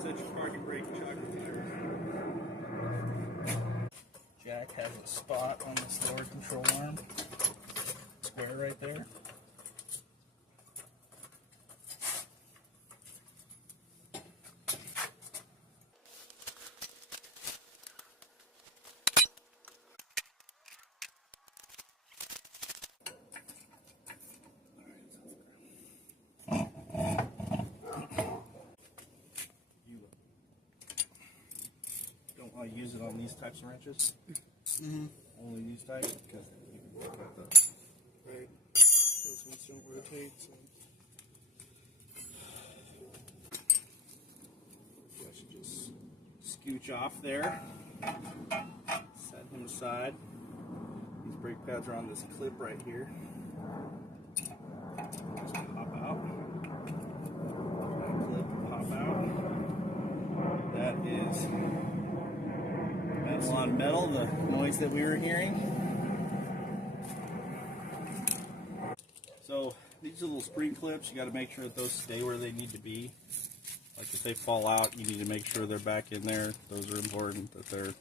Such a parking brake chocolate tires. Jack has a spot on this lower control arm. Square right there. Don't want to use it on these types of wrenches. Only these types because right. Those ones don't rotate. So. I should just scooch off there. Set him aside. These brake pads are on this clip right here. Just pop out. That clip will pop out. That is metal on metal, the noise that we were hearing. So these are little spring clips. You got to make sure that those stay where they need to be. Like if they fall out, you need to make sure they're back in there. Those are important, that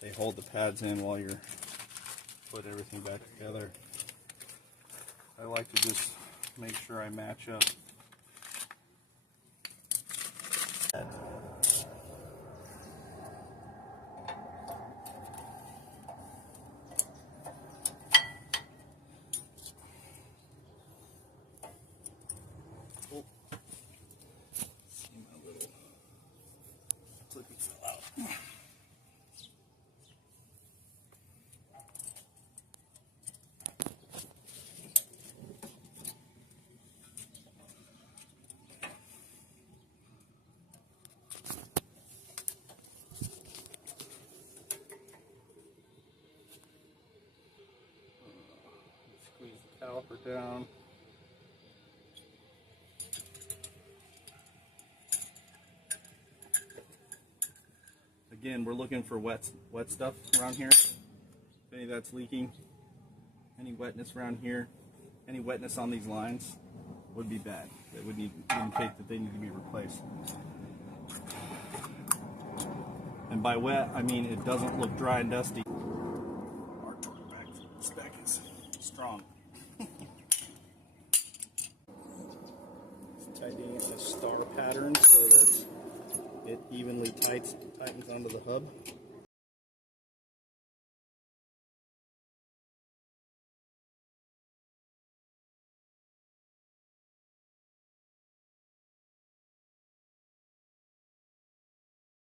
they hold the pads in while you're putting everything back together. I like to just make sure I match up. Oh. See my little clippy fell out. Squeeze the caliper down. Again, we're looking for wet stuff around here. If any of that's leaking, any wetness around here, any wetness on these lines would be bad. It would indicate that they need to be replaced. And by wet, I mean it doesn't look dry and dusty. Our torque back spec is strong. Tightening the star pattern so that it evenly tightens onto the hub.